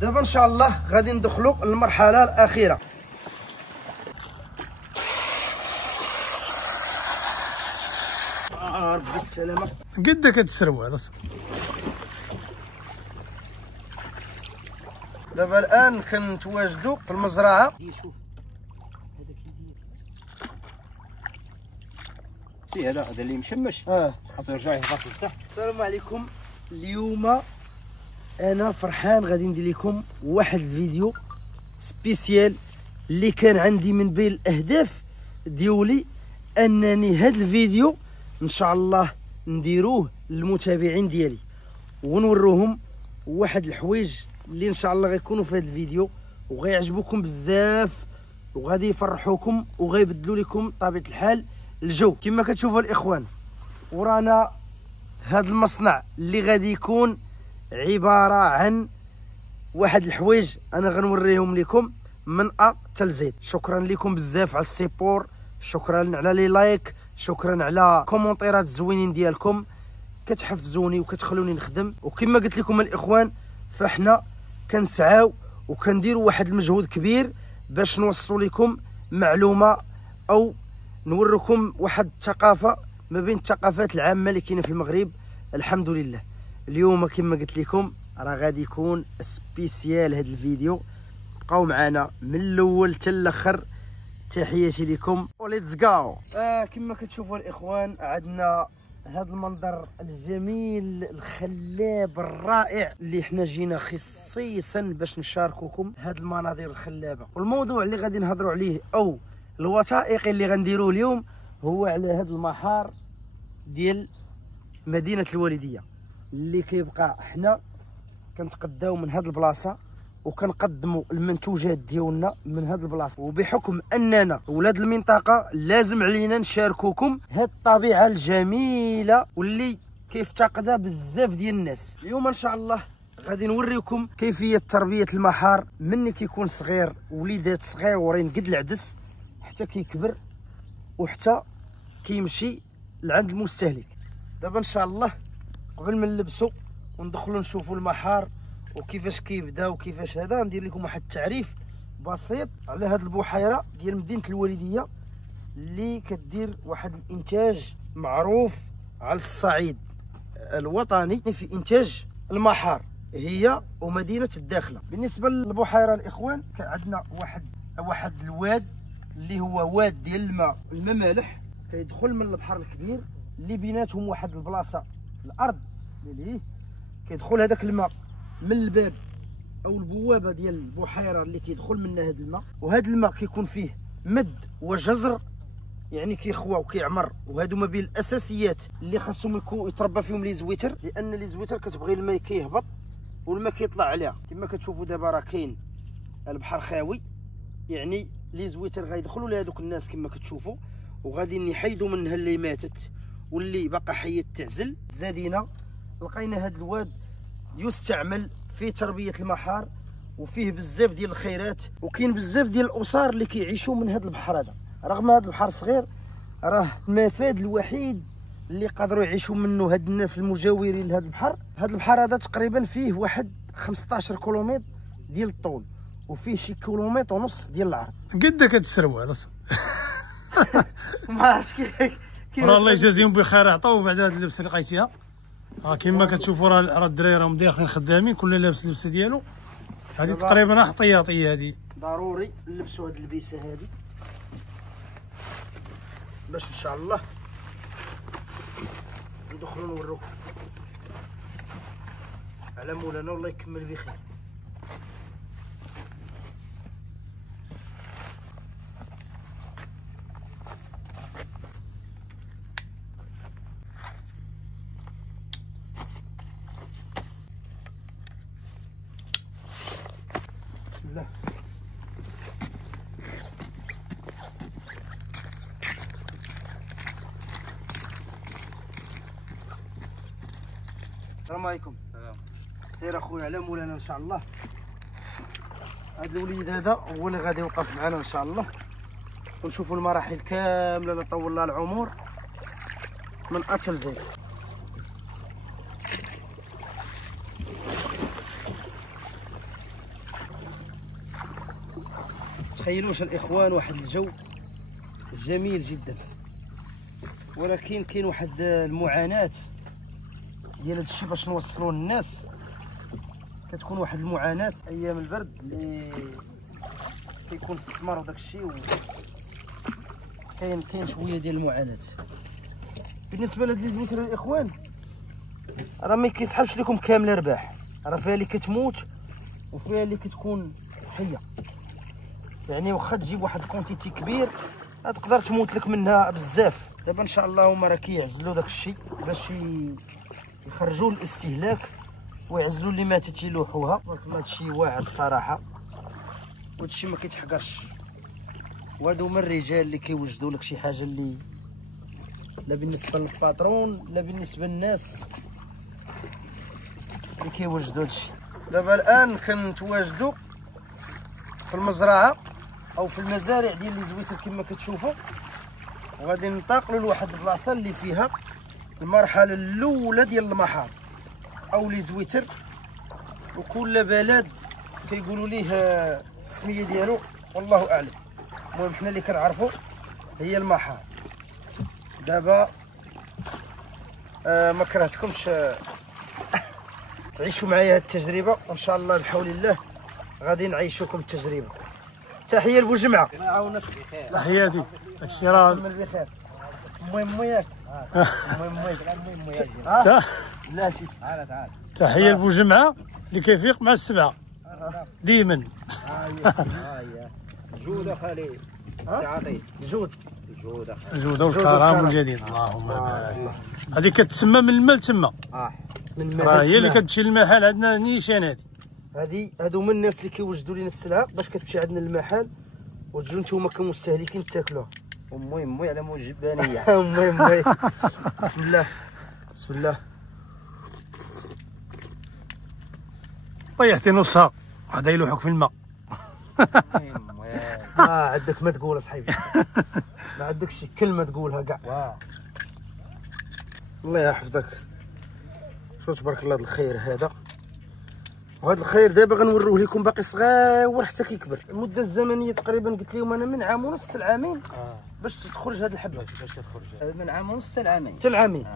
دابا ان شاء الله غادي ندخلوا للمرحله الاخيره. ربي السلامه. قدك هاد السروال اصلا. دابا الان كنتواجدوا في المزرعه. شوف هذا كيدير سي هذا اللي مشمش. خاصو يرجع يهبط لتحت. السلام عليكم. اليوم انا فرحان غادي ندير لكم واحد الفيديو سبيسيال اللي كان عندي من بين الاهداف ديولي انني هذا الفيديو ان شاء الله نديروه للمتابعين ديالي ونوروهم واحد الحوايج اللي ان شاء الله غيكونوا في هذا الفيديو وغيعجبوكم بزاف وغادي يفرحوكم وغيبدلوا لكم طبيعه الحال الجو. كما كتشوفوا الاخوان ورانا هذا المصنع اللي غادي يكون عباره عن واحد الحوايج انا غنوريهم لكم من ا حتى لزيد. شكرا لكم بزاف على السيبور، شكرا على لي لايك، شكرا على كومونتيرات الزوينين ديالكم كتحفزوني وكتخلوني نخدم. وكما قلت لكم الاخوان فاحنا كنسعاو وكنديروا واحد المجهود كبير باش نوصلوا لكم معلومه او نوريكم واحد الثقافه ما بين الثقافات العامه اللي كاينه في المغرب. الحمد لله اليوم كما قلت لكم راه غادي يكون سبيسيال هذا الفيديو. بقاو معنا من الاول حتى الاخر. تحياتي لكم وليتس جو. كما كتشوفوا الاخوان عندنا هذا المنظر الجميل الخلاب الرائع اللي حنا جينا خصيصا باش نشاركوكم هذه المناظر الخلابه. والموضوع اللي غادي نهضروا عليه او الوثائقي اللي غنديروه اليوم هو على هذا المحار ديال مدينه الوالديه اللي كيبقى حنا كنتقداو من هذه البلاصه وكنقدموا المنتوجات ديالنا من هذه البلاصه. وبحكم اننا ولاد المنطقه لازم علينا نشاركوكم هذه الطبيعه الجميله واللي كيفتقدها بزاف ديال الناس. اليوم ان شاء الله غادي نوريكم كيفيه تربيه المحار من كيكون صغير، وليدات صغيورين قد العدس حتى كيكبر وحتى كيمشي لعند المستهلك. دابا ان شاء الله قبل ما نلبسوا وندخلوا نشوفوا المحار وكيفاش كيبدا وكيفاش هذا ندير لكم واحد التعريف بسيط على هذه البحيره ديال مدينه الوالديه اللي كدير واحد الانتاج معروف على الصعيد الوطني في انتاج المحار هي ومدينه الداخله. بالنسبه للبحيره الاخوان عندنا واحد الواد اللي هو واد ديال الماء مالح كيدخل من البحر الكبير اللي بيناتهم واحد البلاصه الارض اللي كيدخل هذاك الماء من الباب او البوابه ديال البحيره اللي كيدخل منها هذا الماء. وهذا الماء كيكون فيه مد وجزر يعني كيخوى وكيعمر، وهادو ما بين الاساسيات اللي خاصهم يتربى فيهم لي زويتر، لان لي زويتر كتبغي الماء كيهبط والماء كيطلع عليها. كما كتشوفوا دابا راه كاين البحر خاوي يعني لي زويتر غيدخلوا لهذوك الناس كما كتشوفوا وغادي نحيدوا منها اللي ماتت واللي باقا حيه تعزل. زادينا لقينا هذا الواد يستعمل في تربيه المحار وفيه بزاف ديال الخيرات وكاين بزاف ديال الاسر اللي كيعيشوا من هذا البحر هذا. رغم هذا البحر صغير راه المفاد الوحيد اللي قدروا يعيشوا منه هاد الناس المجاورين لهذا البحر. هذا البحر هذا تقريبا فيه واحد 15 كيلومتر ديال الطول وفيه شي كيلومتر ونص ديال العرض. قدك هاد السروال اصلا. ما عرفتش كيف الله يجازيهم بخير عطاو بعد هاد اللبسه اللي لقيتيها. كما كتشوفوا راه الدراري راهم داخلين خدامين كل لابس اللبسه ديالو. هذه تقريبا احتياطيه هذه ضروري نلبسوا هاد اللبسه هذه باش ان شاء الله ندخلوا نوروكم على مولانا والله يكمل بخير. بسم الله. السلام عليكم. سير اخويا على مولانا ان شاء الله. هذا الوليد هذا هو اللي غادي يوقف معنا ان شاء الله ونشوفوا المراحل كامله لا طول الله العمر من اتل زيد. تخيلوش الاخوان واحد الجو جميل جدا، ولكن كاين واحد المعاناه ديال هادشي باش نوصلوا للناس. كتكون واحد المعاناه ايام البرد اللي كيكون الثمر وداك الشيء، كاين شويه ديال المعاناه. بالنسبه لهاد لي زويتر الاخوان راه ما كيسحبش لكم كامله رباح، راه فيها اللي كتموت وفيها اللي كتكون حيه. يعني واخا تجيب واحد الكونتيتي كبير تقدر تموت لك منها بزاف. دابا ان شاء الله هما راه كيعزلوا داك الشيء باش يخرجوا الاستهلاك ويعزلوا اللي ماتت يلوحوها. تبارك الله هادشي واعر الصراحه، وهادشي ما كيتحقرش. وهادو هما الرجال اللي كيوجدوا لك شي حاجه اللي لا بالنسبه للباترون لا بالنسبه للناس اللي كيوجدوا هادشي. دابا الان كنتواجدوا في المزرعه او في المزارع ديال لي زويتر كما كتشوفوا، وغادي ننتقلوا لواحد البلاصه اللي فيها المرحله الاولى ديال المحار او لي زويتر، وكل بلد كيقولوا ليه السميه ديالو والله اعلم. المهم حنا اللي كنعرفوا هي المحار. دابا ما كرهتكمش تعيشوا معايا هاد التجربه، وان شاء الله بحول الله غادي نعيشوكم التجربه. تحيه لبوجمعه. يعاونك بخير. تحياتي. داكشي راه كمل بخير. المهم ياك المهم ياك بلاتي. تعال تحيه لبوجمعه اللي كيفيق مع السبعه ديما. جود اخالي سعادي. جود الجوده والكرم والجديد. اللهم بارك. هذه كتسمى من المال تما. من راه هي اللي كتمشي للمحل عندنا نيشان. هادو هما الناس اللي كيوجدوا لنا السلعه باش كتمشي عندنا للمحل وتجوا نتوما كمستهلكين تاكلوها. امي على موجب بانيه. امي بسم الله بسم الله. طيحتي نصها هذا يلوحك في الماء. عندك ما تقول اصاحبي، ما عندك شي كلمه تقولها كاع. الله يحفظك. شوف تبارك الله هذا الخير هذا، وهذا الخير دابا غنوريه لكم باقي صغير حتى كيكبر. المده الزمنيه تقريبا قلت لهم انا من عام ونص حتى لعامين باش تخرج هذه الحبه. باش تخرج من عام ونص حتى لعامين. حتى لعامين.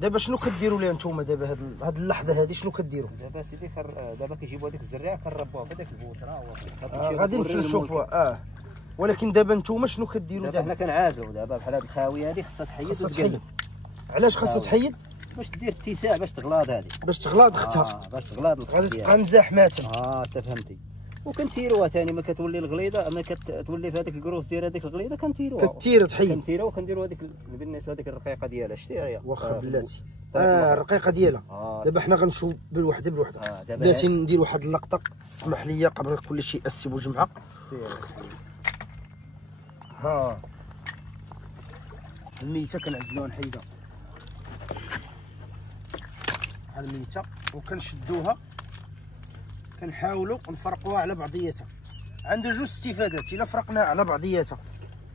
دابا شنو كديروا ليها نتوما دابا هذه اللحظه هذه شنو كديروا؟ دابا سيدي دابا كيجيبوا هذيك الزريعه كنربوها بداك البوشره. غادي نمشيو نشوفوها. ولكن دابا نتوما شنو كديروا دابا؟ حنا كنعازلوا دابا بحال هذه الخاويه هذه خصها تحيد. خصها تحيد. علاش خصها تحيد؟ باش دير اتساع باش تغلاض هذه. باش تغلاض اختها. باش تغلاض الخط غادي تبقى مزاحمه. انت فهمتي. وكنتيروها ثاني ما كتولي الغليظه، ما كتولي في هذاك الكروس ديال هذيك الغليظه كنتيروها. كتير تحيد. كنتيروها وكنديروا هذيك بالنسبه هذيك الرقيقه ديالها. شتيها هي واخا بلاتي. الرقيقه ديالها. دابا حنا غنمشيو بالوحده بلاتي ندير واحد اللقطه. اسمح لي قبل كل شيء السي بوجمعه. الميته كنعزلوها نحيدها بحال الميته وكنشدوها كنحاولوا نفرقوها على بعضياتها. عنده جوج استفادات. الا فرقناها على بعضياتها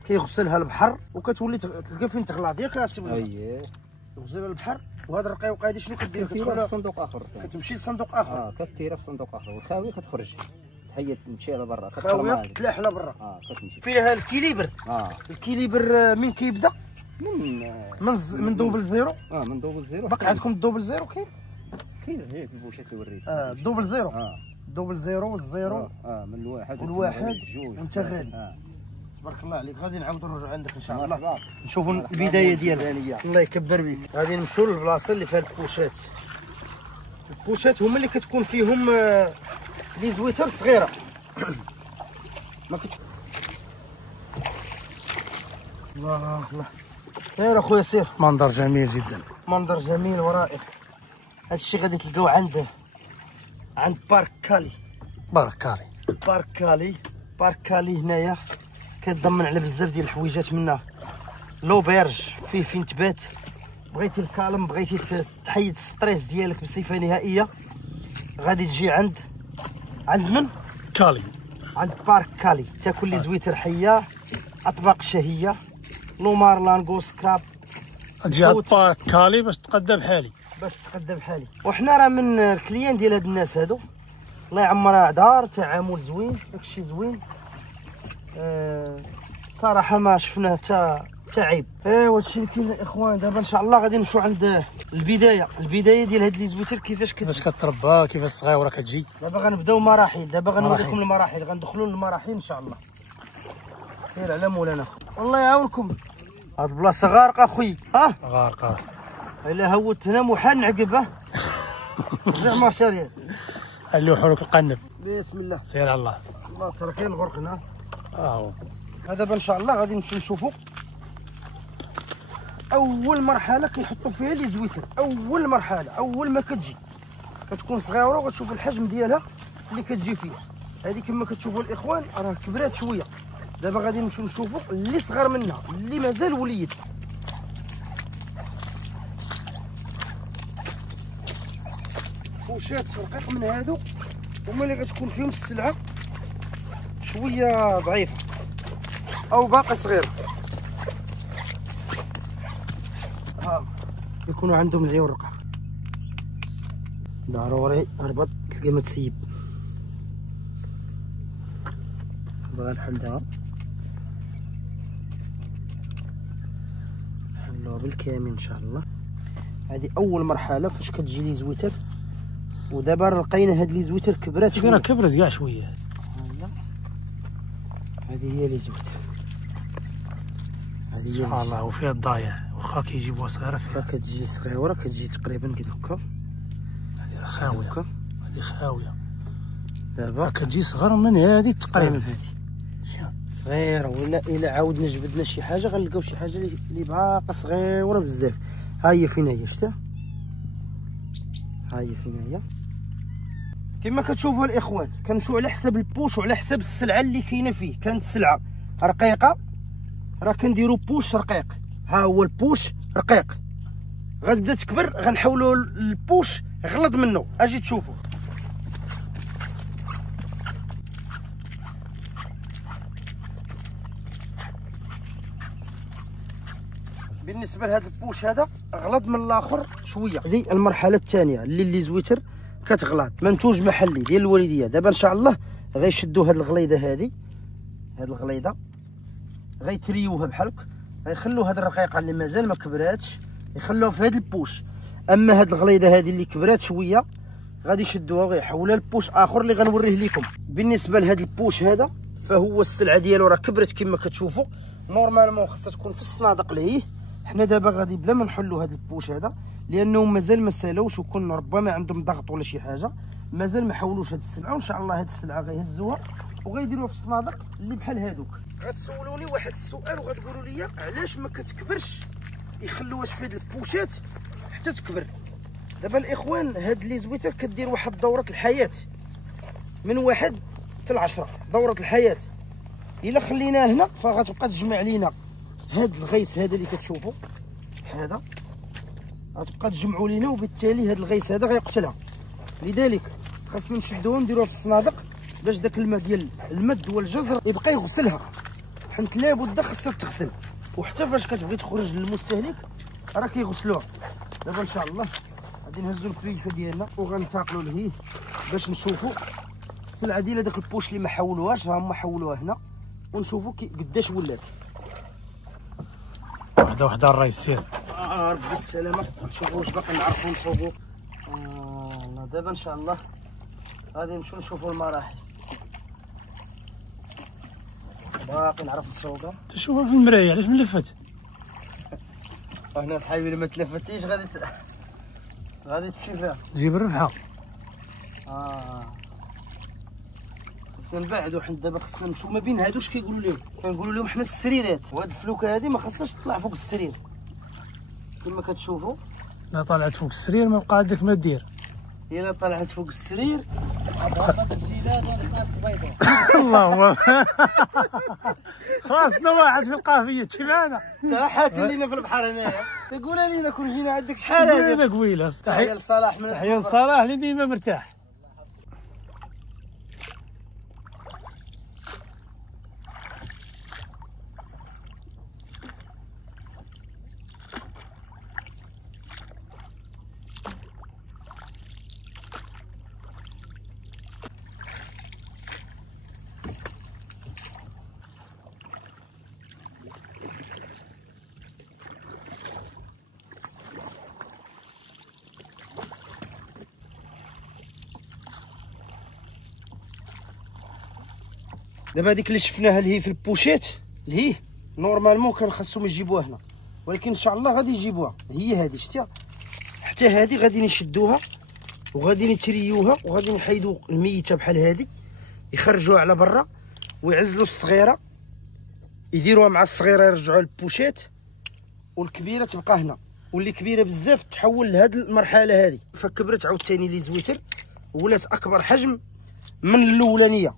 كيغسلها البحر وكتولي تلقى فين تغلاض ياك السي بوجمعه. تغسلها البحر. وهذا الرقيقه هذه شنو كدير؟ كتدخلها في صندوق اخر. كتمشي لصندوق اخر. كتيرها في صندوق اخر والخاويه كتخرج. هي تمشي على برا. خاويه تلاح على برا. كتمشي فيها الكيليبر. الكيليبر من كيبدا؟ من دوبل زيرو. من دوبل زيرو. باقي عندكم الدوبل زيرو؟ كاين في البوشات اللي وريت. الدوبل زيرو. الدوبل زيرو والزيرو. من الواحد والواحد وانت غادي. تبارك الله عليك. غادي نعاودو نرجعو عندك ان شاء الله نشوفوا البدايه ديالها. الله يكبر بك. غادي نمشيو للبلاصه اللي فيها البوشات. البوشات هما اللي كتكون فيهم لي زويتر صغيره. ما الله الله. سير اخويا سير. منظر جميل جدا. منظر جميل ورائع. هذا الشيء غادي تلقاوه عند بارك كالي. بارك كالي هنايا كيتضمن على بزاف ديال الحويجات. منها لوبيرج فيه فين تبات. بغيتي الكالم، بغيتي تحيد الستريس ديالك بصفه نهائيه، غادي تجي عند من؟ كالي. عند بارك كالي. تاكل لي زويتر حيه، اطباق شهيه، لومار، لانغوس، كراب. تجي عند بارك كالي باش تقدى بحالي. وحنا راه من الكليان ديال هاد الناس هادو. الله يعمرها دار، تعامل زوين، داكشي زوين. صراحه ما شفناه حتى عيب. ايوا هادشي اللي كاين الاخوان. دابا ان شاء الله غادي نمشيو عند البدايه ديال هاد لي زويتر كيفاش كتربى، كيفاش الصغيره كتجي. دابا غنبداو مراحل. دابا غنوريكم المراحل، غندخلوا للمراحل ان شاء الله. سير على مولانا والله يعاونكم. هاد البلاصه غارقه اخويا. غارقه الا هوت هنا محال نعقب. رجع ماشاريال اللوحو لك القنب. بسم الله سير على الله. الله تركي الغرق هنا. هو دابا ان شاء الله غادي نمشيو نشوفوا اول مرحله كيحطوا فيها لي زويتر. اول مرحله اول ما كتجي كتكون صغيره وغتشوفوا الحجم ديالها اللي كتجي فيه. هذه كما كتشوفوا الاخوان راه كبرات شويه. دابا غادي نمشيو نشوفوا اللي صغر منها اللي مازال وليد. فوشات رقيق من هادو هما اللي غتكون فيهم السلعه شويه ضعيفه او باقي صغير. يكونوا عندهم العيون رقاق. ضروري هربط تلقى ما تسيب. بغا نحلها نحلوها بالكامل ان شاء الله. هذه اول مرحله فاش كتجي لي زويتر. ودابا لقينا هاد لي زويتر كبرات شويه. كبرت كاع شويه. هذه هي لي زويتر. سبحان الله. وفيها الضايع واخا كيجيبوها صغيره فيها. كتجي صغيره كتجي تقريبا كدا هكا. هذه خاويه. هذه خاويه. دابا كتجي صغر من هذه تقريبا. هذه صغيره. ولا الا عاودنا جبدنا شي حاجه غنلقاو شي حاجه اللي باقا صغيره بزاف. ها هي فين هي شتا. ها هي فين هي. كما كتشوفوا الاخوان كنمشيو على حساب البوش وعلى حساب السلعه اللي كاينه فيه. كانت السلعه رقيقه راه كنديروا بوش رقيق. ها هو البوش رقيق. غتبدا تكبر غنحولوا البوش غلط منه. اجي تشوفوا. بالنسبه لهذا البوش هذا غلط من الاخر شويه. هذه المرحله الثانيه اللي زويتر كتغلط. منتوج محلي ديال الوالديه. دابا ان شاء الله غيشدوا هذه الغليظه هذه الغليظه غيتريوها بحالك. غيخلوا هذه الرقيقه اللي مازال ما كبراتش يخلوها في هذا البوش. اما هذه الغليظه هذه اللي كبرات شويه غادي يشدوها وغيحولوها لبوش اخر اللي غنوريه لكم. بالنسبه لهذا البوش هذا فهو السلعه ديالو راه كبرت كما كتشوفوا. نورمالمون خاصها تكون في الصنادق لهيه. حنا دابا غادي بلا ما نحلوا هذا البوش هذا لانهم مازال ما سالوش وكون ربما عندهم ضغط ولا شي حاجه مازال ما حولوش هذه السلعه. وان شاء الله هذه السلعه غيهزوها وغيديروها في الصنادق اللي بحال هادوك. غتسولوني واحد السؤال وغتقولوا لي علاش ما كتكبرش يخلوهاش في هاد البوشات حتى تكبر. دابا الاخوان هاد لي زويتر كدير واحد دوره الحياه من 1 حتى 10. دوره الحياه الا خليناه هنا فغتبقى تجمع لينا هاد الغيس هذا اللي كتشوفوا هذا غتبقى تجمعوا لينا وبالتالي هاد الغيس هذا غيقتلها. لذلك خاصنا نشدوها نديروها في الصنادق باش داك الماء ديال المد والجزر يبقى يغسلها. حيت لابد خاصها تغسل وحتى فاش كتبغي تخرج للمستهلك راه كيغسلوها. دابا ان شاء الله غادي نهزوا الفريكه ديالنا وغنتاقلوا لهيه باش نشوفوا السلعه ديال هذاك البوش اللي ما حولوهاش. ها هما حولوها هنا ونشوفوا قداش ولات. وحده الرئيس سير. ربي السلامه. نشوفوا واش باقي نعرفوا نصوبوا. دابا ان شاء الله غادي نمشيو نشوفوا المراحل. باقي نعرف نصوبها. تشوفها في المرايه علاش ملفت. هنا صحابي الا ما تلفتيش غادي تمشي فيها. جيب الربحه. خصنا نبعدو. حنا دابا خصنا نمشيو ما بين هادو. اش كيقولوا لهم؟ كنقولوا لهم حنا السريرات. وهاد الفلوكه هادي ما خاصهاش تطلع فوق السرير كما كتشوفوا. لا طلعت فوق السرير ما بقى عندك ما دير. الا طلعت فوق السرير اللهم خاصنا واحد في القافيه تمشي معنا. حاتي لينا في البحر هنايا. تقول لينا كون جينا عندك شحال هذه قويله. تحيه لصلاح من تحيه لصلاح اللي ديما مرتاح. دابا هذيك اللي شفناها اللي هي في البوشيت اللي هي نورمالمون كان خاصهم يجيبوها هنا، ولكن ان شاء الله غادي يجيبوها. هي هذه شتيها، حتى هذه غادي نشدوها وغادي نتريوها وغادي نحيدوا الميته بحال هذه، يخرجوها على برا ويعزلوا الصغيره، يديروها مع الصغيره يرجعوها للبوشيت، والكبيره تبقى هنا، واللي كبيره بزاف تحول لهاد المرحله هذه. فكبرت عاوتاني لي زويتر ولات اكبر حجم من الاولانيه،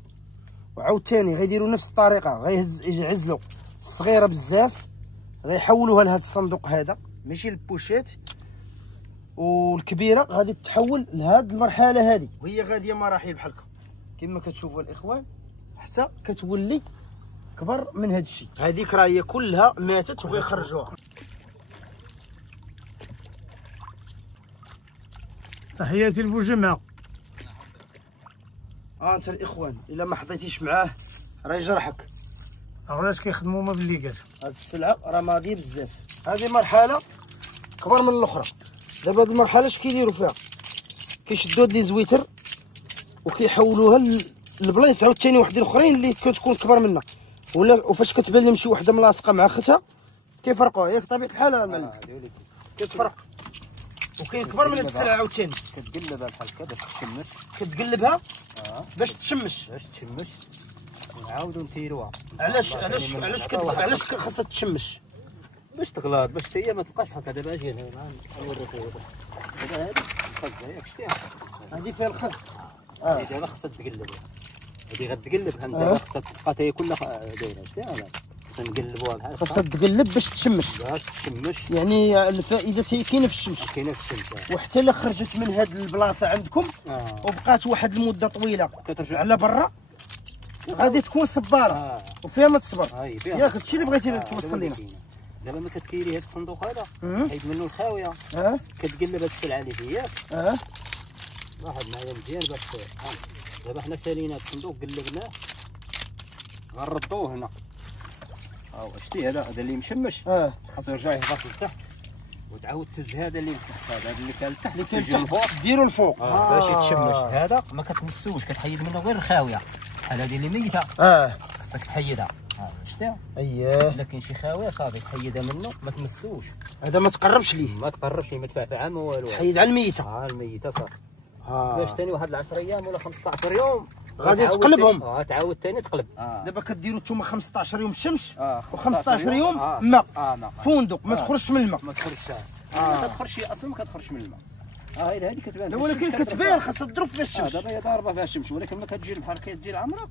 وعاوتاني غيديروا نفس الطريقه، غيعزلوا الصغيره بزاف، غيحولوها لهذا الصندوق هذا ماشي البوشيت، والكبيره غادي تتحول لهاد المرحله هذه، وهي غاديه مراحل بحال هكا كما كتشوفوا الاخوان حتى كتولي كبر من هذا الشيء. هذيك راه هي كلها ماتت وغيخرجوها. تحياتي لبوجمعة. انت الاخوان الا ما حطيتيش معاه راه يجرحك. علاش كيخدموا هما بالليكات؟ هاد السلعه راه ماضيه بزاف، هذه مرحله كبر من الاخرى. دابا هاد المرحله اش كيديروا فيها؟ كيشدوا هاد لي زويتر وكيحولوها لبلايص عاوتاني وحدين اخرين اللي كتكون كبر منها، ولا وفاش كتبان لهم شي وحده ملاصقه مع اختها كيفرقوها. ياك طبيعه الحال المعلم كتفرق، وكاين كبر من هاد السلعه عاوتاني. كتقلبها بحال هكا باش تشمش، كتقلبها باش تشمش، ونعاودو نديروها. علاش خاصها تشمش؟ باش تغلاط، باش حتى هي ما تبقاش بحال هكا. دابا اجي هنا نوريك دابا هادي الخز ياك شتيها، هادي فيها الخز. دابا خاصها تقلب، هادي غتقلب دابا خاصها تبقى حتى هي كلها دايره شتيها. خاصنا نقلبوها بحال هكا، خاصها تقلب باش تشمش. يعني الفائده هي كاينه في الشمس، وحتى الا خرجت من هاد البلاصه عندكم وبقات واحد المده طويله على برا غادي تكون صباره وفيها ما تصبر. ياك هادشي اللي بغيتي توصل لينا. دابا ما كتكيري هاد الصندوق هذا حيد منه الخاويه، كتقلب هاد السلعه اللي فيها واحد معايا مزيان باش دابا حنا سالينا هاد الصندوق قلبناه، غنردوه هنا. ها هو شتي هذا اللي مشمش خاصو يرجع يهبط لتحت، وتعاود تهز هذا اللي لتحت. هذا اللي كان لتحت تسجل الفوق ديروا الفوق باش يتشمش. هذا ما كتمسوش، كتحيد منه غير الخاويه بحال هذه اللي ميته خاصك تحيدها. شتيها؟ اييه. الا كاين شي خاويه صافي تحيدها منه، ما تمسوش. هذا ما تقربش ليه، ما تقربش ليه، ما تفعفع ما والو، تحيد على الميته. الميته صافي. باش ثاني واحد 10 ايام ولا 15 يوم غادي تقلبهم. تعاود ثاني تقلب. دابا كديروا نتوما 15 يوم الشمس و15 يوم ماء فندق، ما تخرجش من الماء. ما تخرجش ما تخرجش اصلا، ما كتخرجش من الماء. هذه كتبان، ولكن كتبان خاصها تضرب فيها الشمس. دابا هي ضاربه فيها الشمس، ولكن ما كتجي بحال كتجي العمره،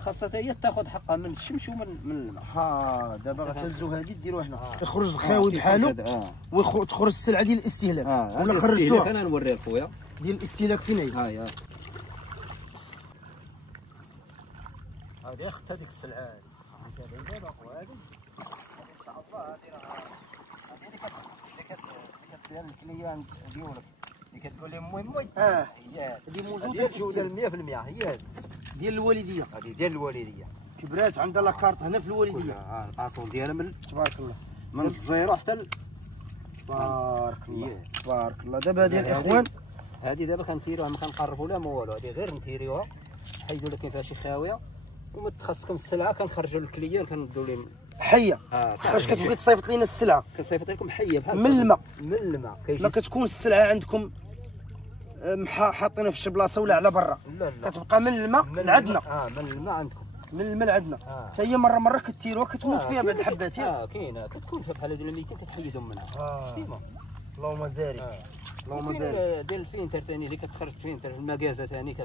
خاصها هي تاخذ حقها من الشمس ومن الماء. دابا غتهزوا هذه ديروها هنا، يخرج الخاوي بحالو وتخرج السلعه ديال الاستهلاك. ولا خرجتوها انا نوريها لخويا ديال الاستهلاك فين هي؟ هاهي هذه اخت هذيك السلعه هذه دابا وهذه ان شاء الله. هذه راه اللي كتبان الكليان ديالك اللي كتقول لهم المهم هي اللي موجوده الجوده 100%. هي هذه ديال الوالديه، هذه ديال الوالديه كبرات عندها لاكارت هنا في الوالديه. الباسون ديالها من تبارك الله من الزيرو حتى تبارك الله تبارك الله. دابا هذه الاخوان هذه دابا كنتيروها، ما كنقربوا لها ما والو، هذه غير نتيريوها حيدوا لك كاين فيها شي خاويه، وما تخصكم السلعه كنخرجوا للكليان كندوا لهم حيه. فاش كتبغي تصيفط لينا السلعه كنصيفط لكم حيه بحال من الماء. ما كتكون السلعه عندكم حاطينها في شي بلاصه ولا على برا؟ لا كتبقى من الماء لعندنا. من الماء عندكم، من الماء لعندنا. فهي مره كتيروها كتموت فيها بعد الحبات. كاينه كتكون بحال هذو الميتين كتحيدهم منها. شتيما اللهم بارك اللهم بارك. ديال الفينتر ثاني اللي كتخرج فينتر في المكازه ثاني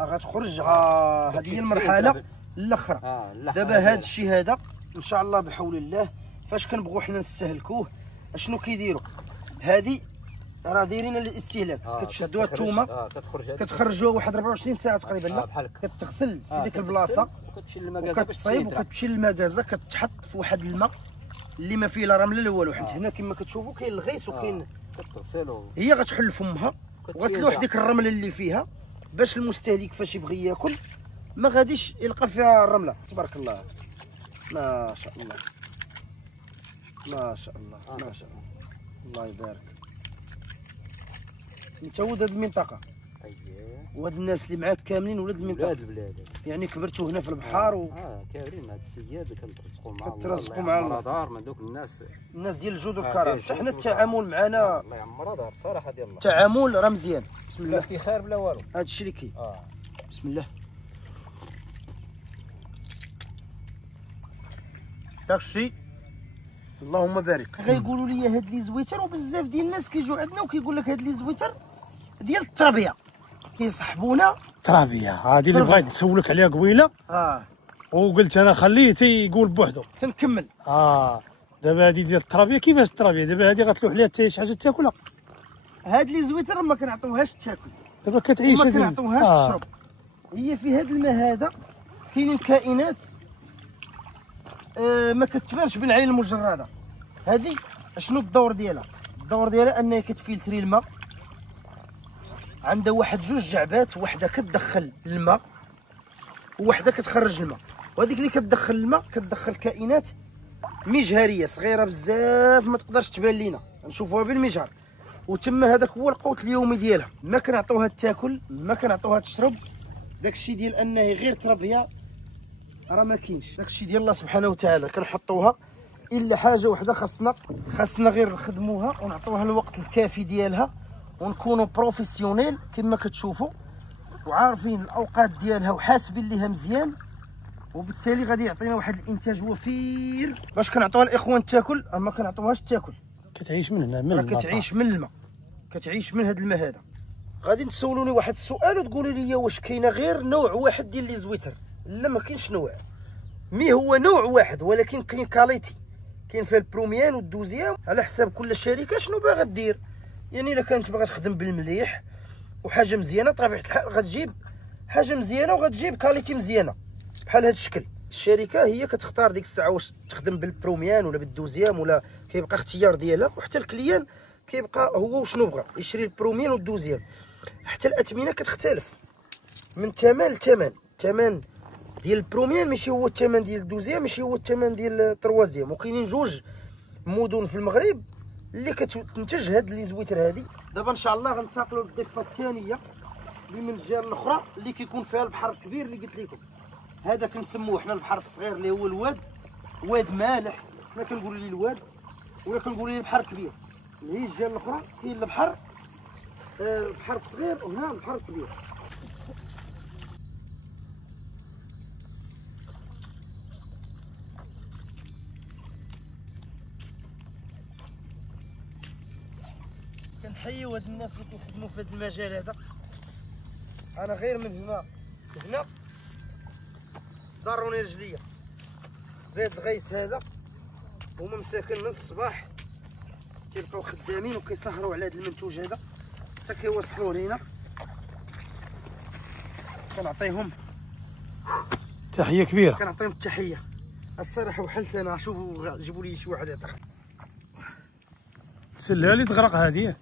غتخرج. هذه هي المرحله الاخرى. دابا هذا الشيء هذا ان شاء الله بحول الله فاش كنبغوا حنا نستهلكوه اشنو كيديروا؟ هذه راه دايرين الاستهلاك. كتشدوها الثومه كتخرجوها واحد 24 ساعه تقريبا كتغسل في ديك البلاصه وكتصايب وكتمشي للمكازه كتحط في واحد الماء اللي ما فيه لا رمله لا والو. حيت هنا كما كتشوفوا كاين الغيس وكاين كتغسلو. هي غتحل فمها وغتلوح ديك الرمله اللي فيها باش المستهلك فاش يبغي ياكل ما غاديش يلقى فيها الرمله. تبارك الله ما شاء الله ما شاء الله ما شاء الله. الله يبارك. انت ولد هذه المنطقه. وهاد الناس اللي معاك كاملين ولاد المنطقه؟ ولاد البلاد. يعني كبرتوا هنا في البحر كاملين مع هاد السياد كنترزقوا معاهم. كترزقوا مع الله. دار من دوك الناس ديال الجود والكرم. حتى حنا التعامل معنا الله يعمرها دار الصراحه ديال الله. التعامل راه مزيان. بسم الله. افتخار بلا والو. هذا الشيء اللي كاين. بسم الله. داكشي اللهم بارك. غيقولوا لي هاد لي زويتر، وبزاف ديال الناس كيجيو عندنا وكيقول لك هاد لي زويتر ديال التربيه كيصحبونا. ترابيه هذه اللي بغيت نسولك عليها قبيله. وقلت انا خليه تيقول بوحدو تنكمل. دابا هذه ديال الترابيه، كيفاش الترابيه دابا هذه غتلوح ليها حتى شي حاجه تاكلها؟ هاد لي زويتر ما كنعطيوهاش تاكل، دابا كتعيش ما كنعطيوهاش تشرب. هي في هاد الماء هذا كاينين كائنات ما كتبانش بالعين المجرده. هذه شنو الدور ديالها؟ الدور ديالها انها كتفلتري الماء، عندها واحد جوج جعبات، وحده كتدخل الماء وحده كتخرج الماء. وهذيك اللي كتدخل الماء كتدخل كائنات مجهريه صغيره بزاف ما تقدرش تبان لينا، نشوفوها بالمجهر. وتما هذاك هو القوت اليومي ديالها. ما كنعطيوها تاكل، ما كنعطيوها تشرب. داكشي ديال انها غير تربيه راه ما كاينش. داكشي ديال الله سبحانه وتعالى كنحطوها الا حاجه وحده خاصنا غير نخدموها ونعطوها الوقت الكافي ديالها، ونكونوا بروفيسيونيل كما كتشوفوا، وعارفين الاوقات ديالها وحاسبين ليها مزيان، وبالتالي غادي يعطينا واحد الانتاج وفير. باش كنعطوها الاخوان تاكل، ما كنعطوهاش تاكل، كتعيش من هنا، من الماء. كتعيش من الماء، كتعيش من هذا الماء هذا. غادي تسولوني واحد السؤال وتقولوا لي واش كاينه غير نوع واحد ديال لي زويتر؟ لا، ما كاينش نوع، مي هو نوع واحد، ولكن كاين كاليتي، كاين فيها البروميان والدوزيام على حساب كل شركه شنو باغا دير. يعني الا كانت باغا تخدم بالمليح وحاجه مزيانه، طبيعه الحال غتجيب حاجه مزيانه وغتجيب كاليتي مزيانه بحال هذا الشكل. الشركه هي كتختار ديك الساعه واش تخدم بالبروميان ولا بالدوزيام، ولا كيبقى اختيار ديالها. وحتى الكليان كيبقى هو وشنو بغى يشري البروميان والدوزيام. حتى الاثمنه كتختلف من ثمن لثمن. الثمن ديال البروميان ماشي هو الثمن ديال الدوزيام، ماشي هو الثمن ديال التروازيام. وكاينين جوج مدن في المغرب اللي كتنتج هاد لي زويتر هادي. دابا ان شاء الله غنتقلوا للضفه الثانيه اللي من الجهه الاخرى اللي كيكون فيها البحر الكبير اللي قلت لكم. هذا كنسموه حنا البحر الصغير اللي هو الواد، واد مالح حنا كنقولوا ليه الواد، ولا كنقولوا ليه البحر الكبير. اللي هي الجهه الاخرى كاين البحر البحر الصغير، وهنا البحر الكبير. كنحييو هاد الناس اللي كيخدموا في هاد المجال هذا. انا غير من هنا لهنا ضروني رجليا بهاد الغيس هذا، هما مساكن من الصباح كيبقاو خدامين وكيسهروا على هاد المنتوج هذا حتى كيوصلوه لينا. كنعطيهم تحيه كبيره، كنعطيهم التحيه الصراحه. وحلت انا شوفوا جيبوا لي شي واحد يطرح تسلها لي تغرق هذه.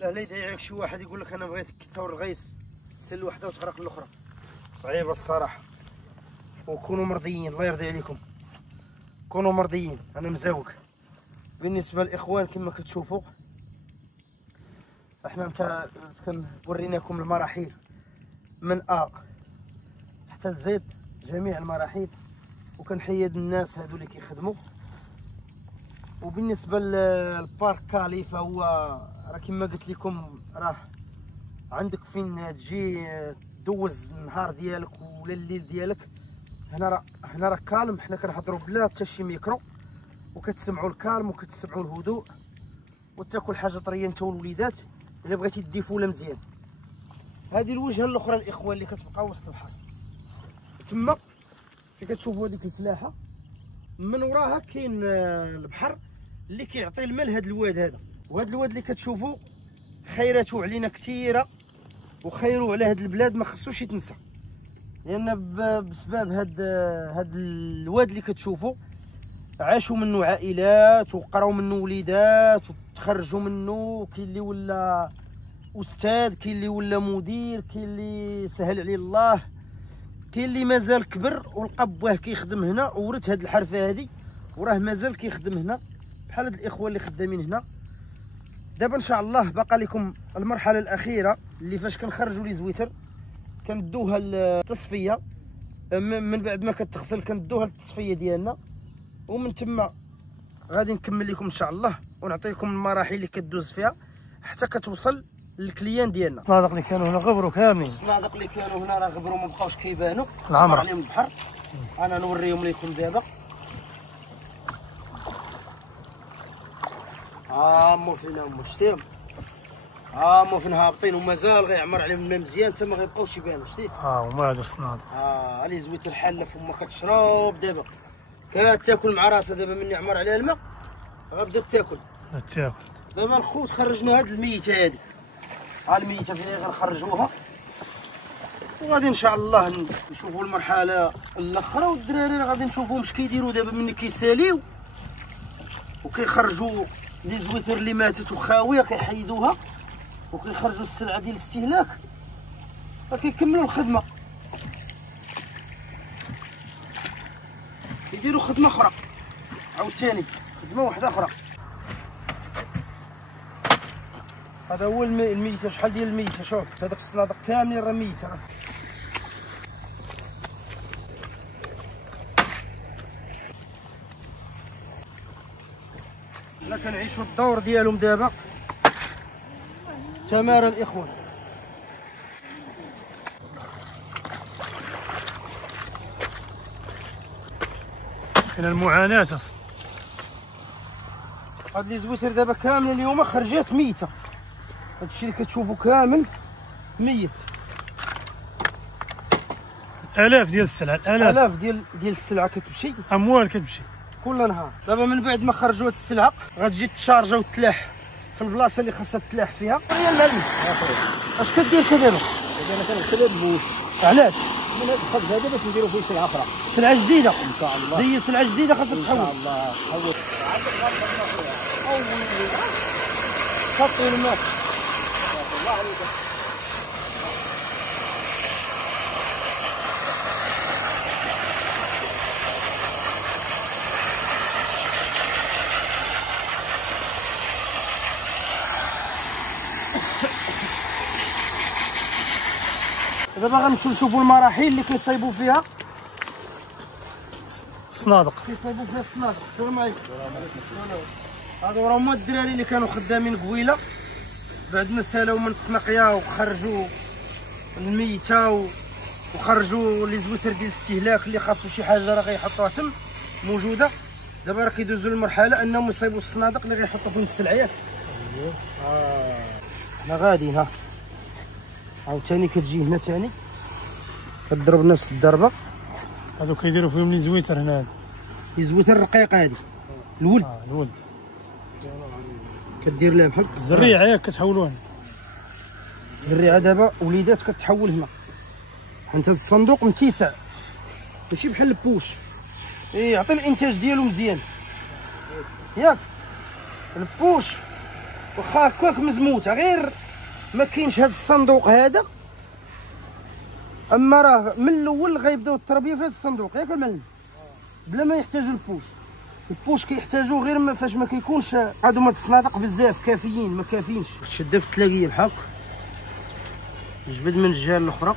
لا يدعي عليك شي واحد يقول لك انا بغيت كيتور الغيس تسل وحده وتغرق الاخرى، صعيبه الصراحه. وكونوا مرضيين، الله يرضي عليكم، كونوا مرضيين. انا مزوق. بالنسبه للاخوان كما كتشوفوا احنا وريناكم المراحل من حتى الزيت، جميع المراحل، وكنحيد الناس هادو اللي كيخدموا. وبالنسبه للبارك كالي فهو راه كما قلت لكم، راه عندك فين تجي دوز النهار ديالك ولا الليل ديالك. هنا راه كالم، حنا كنهضروا بلا حتى شي ميكرو، وكتسمعوا الكالم وكتسمعوا الهدوء، وتاكل حاجه طريه انت والوليدات الا بغيتي تديفولا مزيان. هذه الوجهه الاخرى الاخوان اللي كتبقى وسط البحر تما في كتشوفوا هذيك الفلاحه، من وراها كاين البحر اللي كيعطي الماء لهذا الواد هذا. وهذا الواد اللي كتشوفوا خيراته علينا كثيره، وخيره على هذه البلاد ما خصوش يتنسى، لان بسبب هذا الواد اللي كتشوفوا عاشوا منه عائلات وقراو منه وليدات وتخرجوا منه. كاين اللي ولا استاذ، كاين اللي ولا مدير، كاين اللي سهل عليه الله، كاين اللي مازال كبر ولقى باه كيخدم هنا وورث هذه الحرفه هذه وراه مازال كيخدم هنا، بحال هاد الاخوه اللي خدامين هنا. دابا ان شاء الله باقا لكم المرحله الاخيره اللي فاش كنخرجوا لي زويتر كندوها للتصفيه. من بعد ما كتغسل كندوها للتصفيه ديالنا، ومن تما غادي نكمل لكم ان شاء الله ونعطيكم المراحل اللي كدوز فيها حتى كتوصل للكليان ديالنا. الصنادق اللي كانوا هنا غبروا كاملين، الصنادق اللي كانوا هنا راه غبروا ما بقاوش كيبانوا العمر عليهم البحر. انا نوريهم لكم دابا. مو فين هما شتيهم، مو فين هابطين ومازال غيعمر عليهم الماء مزيان حتى ما غيبقاوش يبانوا. شتي هما هادو الصنادق. لي زويت الحله فما كتشرب دابا كتاكل مع راسها. دابا مني عمر عليها الماء غتبدا تاكل. دابا الخوت خرجنا هاد الميته هادي، الميته فين غنخرجوها وغادي ان شاء الله نشوفوا المرحله الاخرى. والدراري غادي نشوفوهم اش كيديروا دابا مني كيساليو وكيخرجوا لي زويتر اللي ماتت وخاويه كيحيدوها وكيخرجوا السلعه ديال الاستهلاك فكيكملوا الخدمه، كيديروا خدمه اخرى عاوتاني، خدمه واحده اخرى. هذا هو الميته. شحال ديال الميته؟ شوف هذاك الصنادق كاملين راه ميته. حنا كنعيشوا الدور ديالهم دابا. تمارا الاخوان. كاين المعاناه اصلا. هاد لي زويتر دابا كاملين اليوم خرجات ميته. هادشي اللي كتشوفوا كامل ميت. الاف ديال السلعه، الاف ديال السلعه كتمشي، اموال كتمشي كل نهار. دابا من بعد ما خرجوا هاد السلعه غتجي تشارجا وتلاح في البلاصه اللي خاصها تلاح فيها. يا المعلم اش كدير دابا؟ انا كنغسل بوش. علاش؟ من هاد الخبز هذا باش نديرو فيه سلعه اخرى، سلعه جديده ان شاء الله. هي سلعه جديده خاصها تتحول ان شاء الله. حطي الماء. الله عليك. دابا غنمشيو نشوفوا المراحل اللي كيصايبوا فيها الصنادق. كيصايبوا فيها الصنادق. السلام عليكم. هادو راه هما الدراري اللي كانوا خدامين قبيله بعد ما سالاو من التنقيه وخرجوا الميته وخرجوا لي زويتر ديال الاستهلاك اللي خاصو شي حاجه راه غيحطوها تم موجوده. دابا راه كيدوزوا للمرحله انهم يصايبوا الصنادق اللي غيحطوا فيهم السلعيات. حنا غاديين. ها عاوتاني كتجي هنا ثاني كضرب نفس الضربه. هادو كيديروا فيهم لي زويتر هنا. لي زويتر الرقيقه هادي الولد. الولد كدير لها بحال الزريعه ياك كتحولوها. الزريعه دابا وليدات كتحول هنا. حيت هذا الصندوق متسع ماشي بحال البوش. يعطي الانتاج ديالو مزيان ياك. البوش واخا هكاك مزموته غير ما كاينش هذا الصندوق هذا، اما راه من الاول غيبداو التربيه في هذا الصندوق ياك المعلم بلا ما يحتاجوا البوش. البوش كيحتاجوه غير فاش ما كيكونش هادو هما الصنادق بزاف كافيين، ما كافينش. تشدها في التلاقيه بحال هكا جبد من الجهه الاخرى.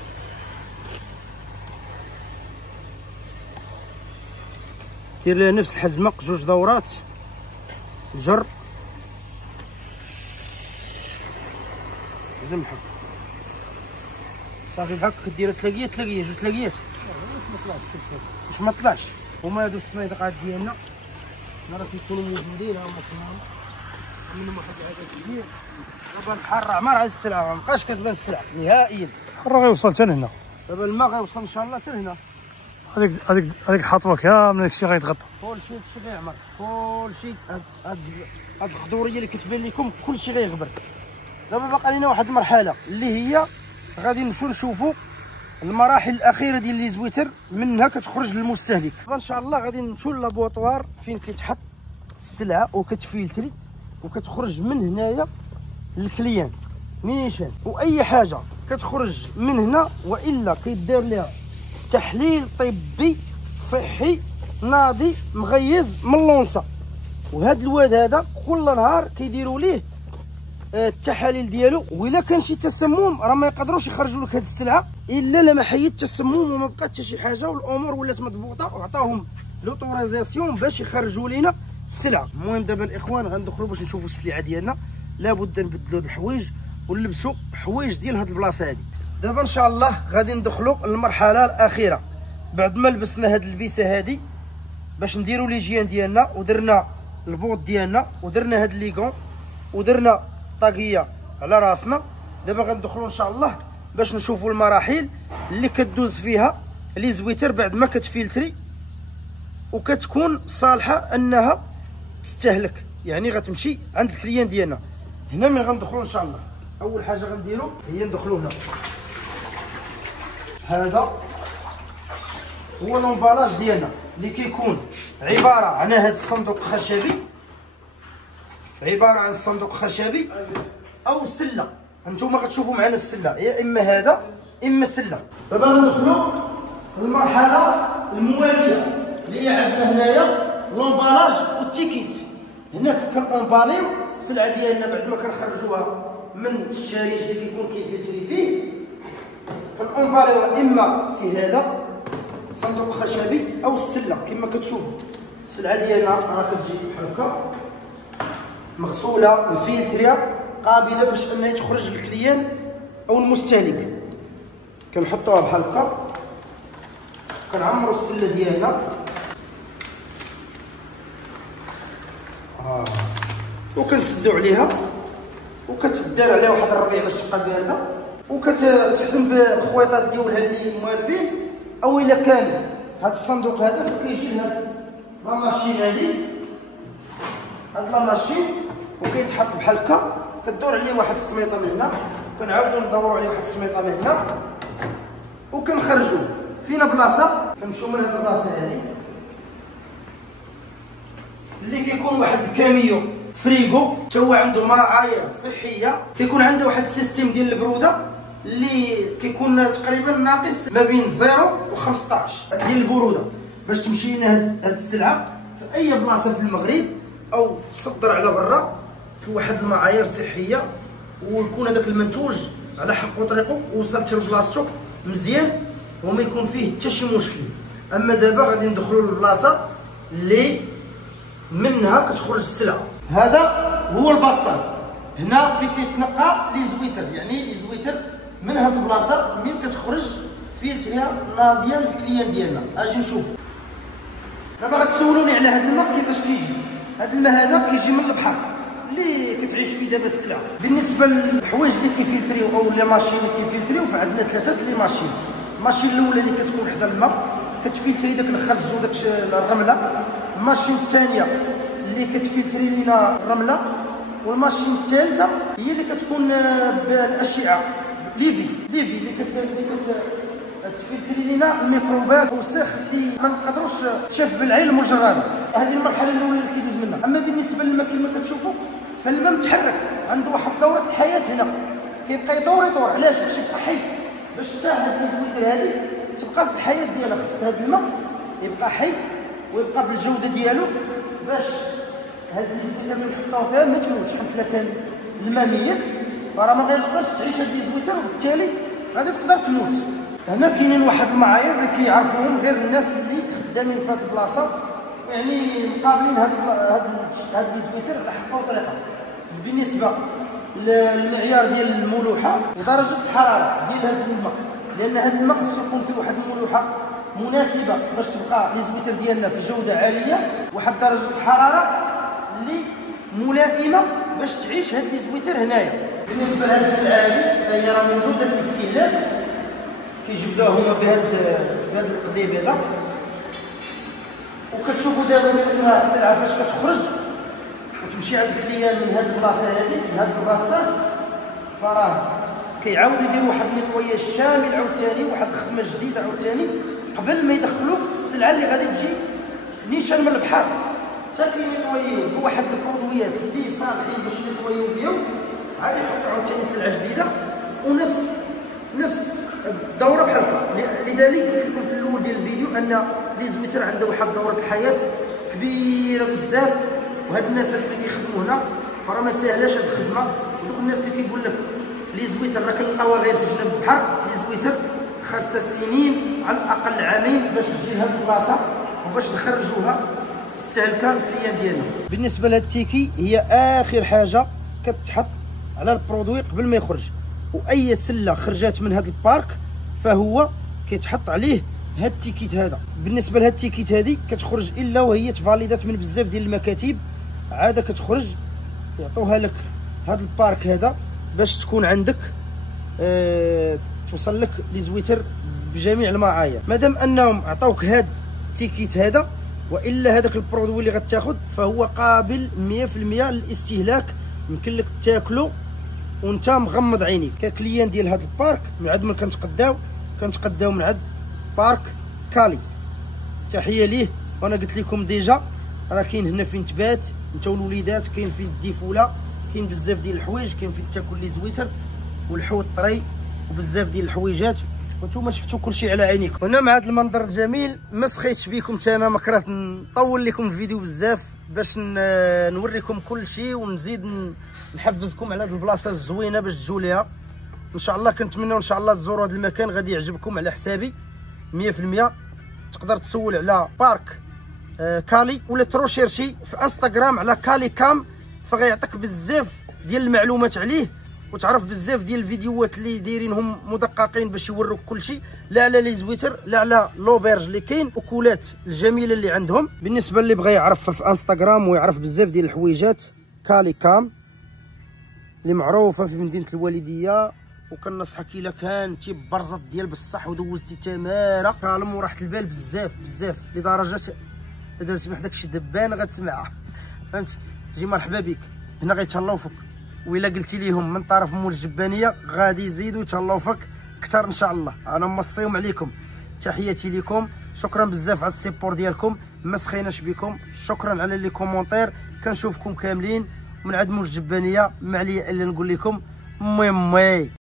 دير لها نفس الحزمه 2 دورات جر زعما بحال صافي بحال هكا. كدير تلاقيه 2 تلاقيات باش ما طلعش. هما هادو الصنادق ديالنا راه كيكونوا موجودين. هما كلهم منهم واحد العدد كبير. دابا البحر راه عمر على السلعه، ما بقاش كتبان السلعه نهائيا. راه غيوصل حتى لهنا. دابا الماء غيوصل ان شاء الله حتى لهنا. هذيك الحطوه كامله داكشي غيتغطى. كلشي غيعمر، كلشي. هاد الخضوريه اللي كتبان لكم كلشي غيغبر. دابا باقا لينا واحد المرحله اللي هي غادي نمشيو نشوفوا المراحل الاخيره ديال لي زويتر منها كتخرج للمستهلك. ان شاء الله غادي نمشيو للابوطوار فين كيتحط السلعه وكتفيلتري وكتخرج من هنايا للكليان نيشان. واي حاجه كتخرج من هنا والا كيدار لها تحليل طبي صحي ناضي مغيز من لونسا. وهذا الواد هذا كل نهار كيديروا ليه التحاليل ديالو، والا كان شي تسمم راه ما يقدروش يخرجوا لك هذه السلعه الا لما حيد التسمم وما بقات حتى شي حاجه والامور ولات مضبوطه وعطاهم لوطوريزاسيون باش يخرجوا لينا السلعه. المهم دابا الاخوان غندخلوا باش نشوفوا السلعه ديالنا. لابد نبدلوا الحوايج ونلبسوا حوايج ديال هذه البلاصه هذه. دابا ان شاء الله غادي ندخلوا للمرحله الاخيره بعد ما لبسنا هذه اللبسه هذه باش نديروا ليجيان ديالنا ودرنا البوط ديالنا ودرنا هاد ليغون ودرنا طاقيه على راسنا. دابا غندخلوا ان شاء الله باش نشوفوا المراحل اللي كدوز فيها لي زويتر بعد ما كتفلتري وكتكون صالحه انها تستهلك، يعني غتمشي عند الكليان ديالنا. هنا من غندخلوا ان شاء الله اول حاجه غنديروا هي ندخلوا هنا. هذا هو لومبالاج ديالنا اللي كيكون عباره عن هذا الصندوق خشبي، عباره عن صندوق خشبي او سله. انتم غتشوفوا معنا السله يا اما هذا اما سله. دابا غندخلوا للمرحله المواليه اللي هي عندنا هنايا لومبالاج والتيكيت. هنا كنأمباليو السلعه ديالنا بعد ما كنخرجوها من الشارج اللي كيكون كيفلتري فيه، كنأمباليوها اما في هذا صندوق خشبي او السله. كما كتشوفوا السلعه ديالنا راه كتجي بحال هكا مغسوله مفلتريه قابله باش انها تخرج للكليان او المستهلك. كنحطوها بحال هكا، كنعمروا السله ديالنا وكنسدوا عليها وكتدار عليها واحد الربيع باش تبقى بارده، وكتحسن بالخويطات ديالها اللي موالفين. او الا كان هذا الصندوق هذا فكيجي لهاد لا ماشين هادي، هاد لا ماشين وكيتحط بحال هكا، كدور عليه واحد السميطه من هنا، كنعاودو ندورو عليه واحد السميطه من هنا وكنخرجوه فينا بلاصه. كنمشيو من هاد البلاصه هادي اللي كيكون واحد الكاميو فريغو حتى هو عنده معايير صحيه، كيكون عنده واحد السيستيم ديال البروده اللي كيكون تقريبا ناقص ما بين 0 و 15 ديال البروده باش تمشي لنا هاد السلعه في اي بلاصه في المغرب او تصدر على برا في واحد المعايير صحيه، ويكون هذاك المنتوج على حق طريقه وصلت لبلاصتو مزيان وما يكون فيه حتى شي مشكل. اما دابا غادي ندخلوا للبلاصه اللي منها كتخرج السلعه. هذا هو البصل. هنا فين كيتنقى لي زويتر، يعني لي زويتر من هاد البلاصه من كتخرج فلتريها ناضيه للكليان ديالنا. اجي نشوفوا دابا. غتسولوني على هاد الماء كيفاش كيجي. هاد الماء هذا كيجي من البحر اللي كتعيش فيه دابا السلعه. بالنسبه للحوايج اللي كيفلتريو او لي ماشين اللي كيفلتريو فعندنا ثلاثه لي ماشين. الماشين الاولى اللي كتكون حدا الماء كتفلتري داك الخز وداك الرمله. الماشين الثانيه اللي كتفلتري لينا الرمله، والماشين الثالثه هي اللي كتكون بالاشعه ليفي اللي كتفلتري لينا الميكروبات والوسخ اللي ما نقدروش تشاف بالعين المجرده. هذه المرحله الاولى اللي كيدوز منها. اما بالنسبه للماء كما كتشوفوا فالماء متحرك، عنده واحد دوره الحياه هنا كيبقى يدور. علاش؟ باش يبقى حي، باش حتى هاد الزويتر هذه تبقى في الحياه ديالها. خص هاد الماء يبقى حي ويبقى في الجوده ديالو باش هاد الزويتر اللي نحطوه فيها ما تموتش. حيت الا كان الماء ميت فراه ما غيقدرش تعيش هاد الزويتر وبالتالي غادي تقدر تموت. هنا كاينين واحد المعايير اللي كيعرفوهم غير الناس اللي خدامين في هاد البلاصه، يعني مقابلين هاد الزويتر على حقه وطريقه. بالنسبه للمعيار ديال الملوحه ودرجه الحراره ديال هاد الماء، لان هاد الماء خصو يكون فيه واحد الملوحه مناسبه باش تبقى لي زويتر ديالنا في جوده عاليه، واحد درجه الحراره اللي ملائمه باش تعيش هاد لي زويتر هنايا. بالنسبه لهاد السلعه هادي فهي راه موجوده في الاستهلاك، كيجبدوها هما بهاد القضيب هذا. وكتشوفوا دابا بان السلعه فاش كتخرج وتمشي عند الكليان من هاد البلاصه هادي من هاد البلاصه فراه كيعاودوا يديروا واحد النيطوياج شامل عاوتاني، واحد الخدمه جديده عاوتاني قبل ما يدخلوا السلعه اللي غادي تجي نيشان من البحر. حتى كينيطويو بواحد البرودويات اللي صالحين باش ينيطويو بهم، عاد يحطوا عاوتاني سلعه جديده ونفس الدوره بحال هكا. لذلك قلت لكم في الاول ديال الفيديو ان لي زويتر عنده واحد دوره الحياه كبيره بزاف، وهاد الناس اللي كيخدموا هنا فراه ما ساهلاش هاد الخدمه ودوك الناس اللي كيقول لك لي زويتر راه كنلقاوها غير في جنب البحر، لي زويتر خاصها سنين على الاقل عامين باش تجي لهاد البلاصه وباش نخرجوها تستهلكها الكليان ديالنا. بالنسبه لهاد التيكي هي اخر حاجه كتحط على البرودوي قبل ما يخرج، واي سله خرجات من هاد البارك فهو كيتحط عليه هاد التيكيت هذا. بالنسبه لهاد التيكيت هذه كتخرج الا وهي تفاليدات من بزاف ديال المكاتب، عاده كتخرج يعطوها لك هاد البارك هذا باش تكون عندك توصل لك لي زويتر بجميع المعايير. مادام انهم عطاوك هاد التيكيت هذا والا هذاك البرودوي اللي غتاخذ فهو قابل 100% للاستهلاك، يمكن لك تاكلو وانت مغمض عينيك. ككليان ديال هذا البارك من عند من كنتقداو من عند بارك كالي. تحيه ليه، وانا قلت لكم ديجا راه كاين هنا فين تبات انت والوليدات، كاين فين دي فوله، كاين بزاف ديال الحوايج، كاين فين تاكل لي زويتر والحوت طري وبزاف ديال الحويجات، وانتم شفتوا كلشي على عينيكم. هنا مع هذا المنظر الجميل ما سخيتش بكم حتى انا، ما كرهت نطول لكم الفيديو بزاف باش نوريكم كلشي ونزيد نحفزكم على هذه البلاصه الزوينه باش تجوا ليها ان شاء الله. كنتمنوا ان شاء الله تزوروا هذا المكان، غادي يعجبكم على حسابي 100%. تقدر تسول على بارك كالي ولا تروشيرشي في انستغرام على كالي كام، فغيعطيك بزاف ديال المعلومات عليه وتعرف بزاف ديال الفيديوهات اللي دايرينهم مدققين باش يوروك كلشي، لا على لي زويتر لا على لوبرج اللي كاين وكولات الجميله اللي عندهم. بالنسبه اللي بغى يعرف في انستغرام ويعرف بزاف ديال الحويجات، كالي كام اللي معروفه في مدينه الوالديه. وكنصحك الا كان برزط ديال بصح ودوزتي تماره كالم وراحت البال بزاف لدرجه اذا سمح داك شي دبان غتسمعها، فهمتي؟ جي مرحبا بك هنا غيتهلاو فيك، وإلا قلتي ليهم من طرف مول الجبانيه غادي يزيدوا يتهلاو فيك اكثر ان شاء الله. انا موصيهم عليكم، تحياتي لكم، شكرا بزاف على السيبور ديالكم، ما سخيناش بكم، شكرا على لي كومونتير، كنشوفكم كاملين من عند مول الجبانيه. ما عليا الا نقول لكم مي